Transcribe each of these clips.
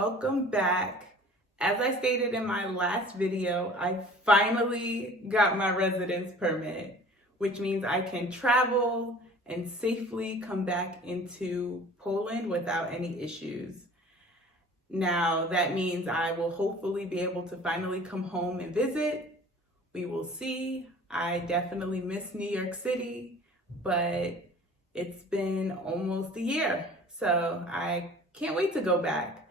welcome back. As I stated in my last video, I finally got my residence permit, which means I can travel and safely come back into Poland without any issues. Now, that means I will hopefully be able to finally come home and visit. We will see. I definitely miss New York City, but it's been almost a year, so I can't wait to go back.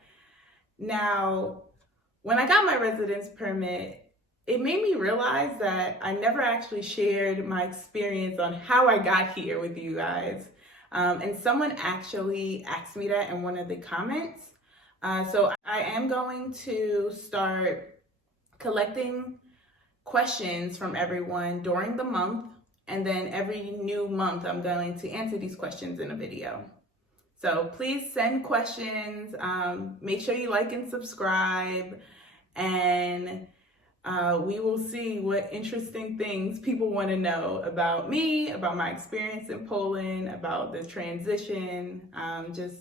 Now, when I got my residence permit, it made me realize that I never actually shared my experience on how I got here with you guys. And someone actually asked me that in one of the comments. So I am going to start collecting questions from everyone during the month, and then every new month I'm going to answer these questions in a video. So please send questions, make sure you like and subscribe, and we will see what interesting things people want to know about me, about my experience in Poland, about the transition. Just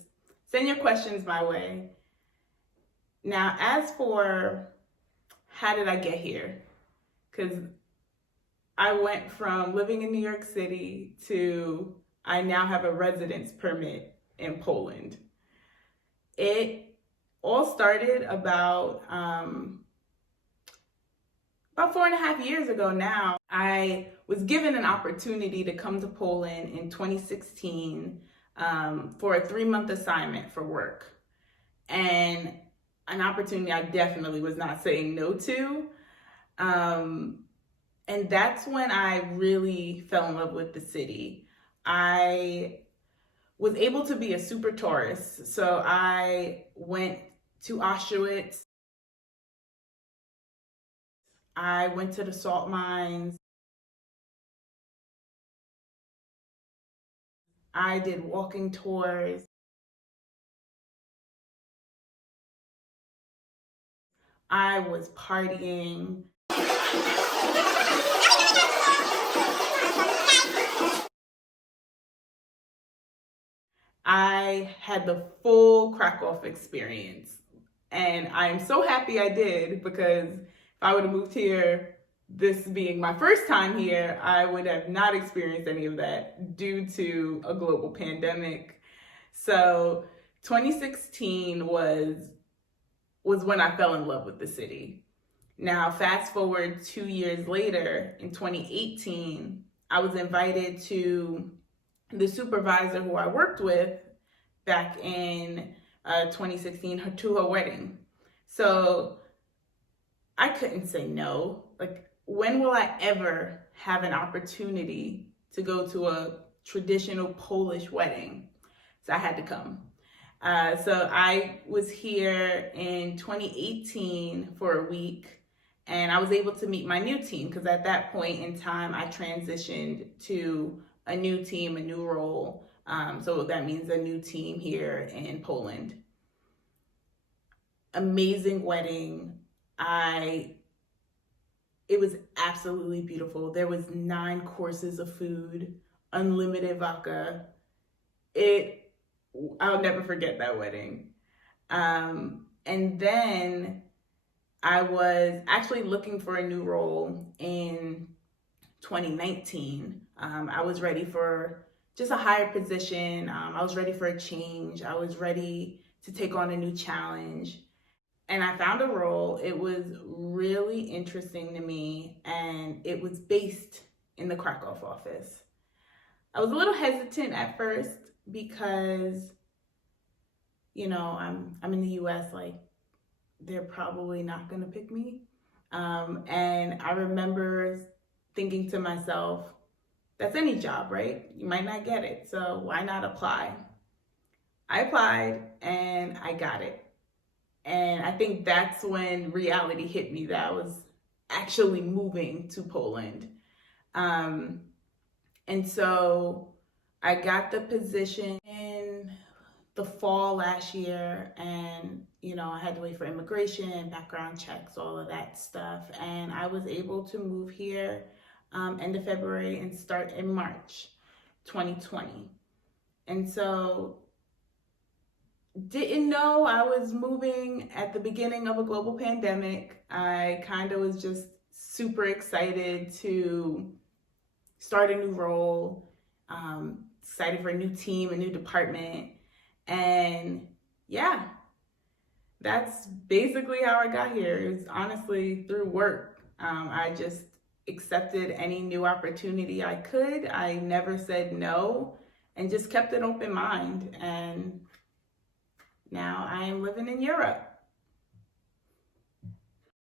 send your questions my way. Now, as for how did I get here? Because I went from living in New York City to I now have a residence permit in Poland. It all started about 4.5 years ago now. I was given an opportunity to come to Poland in 2016 for a 3-month assignment for work. And an opportunity I definitely was not saying no to. And that's when I really fell in love with the city. I was able to be a super tourist. So I went to Auschwitz. I went to the salt mines. I did walking tours. I was partying. I had the full Krakow experience. And I am so happy I did, because if I would have moved here, this being my first time here, I would have not experienced any of that due to a global pandemic. So 2016 was when I fell in love with the city. Now, fast forward 2 years later, in 2018, I was invited to the supervisor who I worked with back in 2016 to her wedding. So I couldn't say no. Like, when will I ever have an opportunity to go to a traditional Polish wedding? So I had to come. So I was here in 2018 for a week, and I was able to meet my new team, because at that point in time, I transitioned to a new team, a new role. So that means a new team here in Poland. Amazing wedding. It was absolutely beautiful. There was 9 courses of food, unlimited vodka. I'll never forget that wedding. And then I was actually looking for a new role in 2019. I was ready for just a higher position. I was ready for a change. I was ready to take on a new challenge. And I found a role. It was really interesting to me, and it was based in the Krakow office. I was a little hesitant at first because, I'm in the US, like, they're probably not gonna pick me. And I remember thinking to myself, that's any job, right? You might not get it, so why not apply? I applied and I got it. And I think that's when reality hit me that I was actually moving to Poland. And so I got the position in the fall last year, and I had to wait for immigration, background checks, all of that stuff. And I was able to move here end of February and start in March 2020. And so didn't know I was moving at the beginning of a global pandemic. I kind of was just super excited to start a new role, excited for a new team, a new department. And yeah, that's basically how I got here. It was honestly through work. I just accepted any new opportunity I could. I never said no and just kept an open mind. And now I am living in Europe.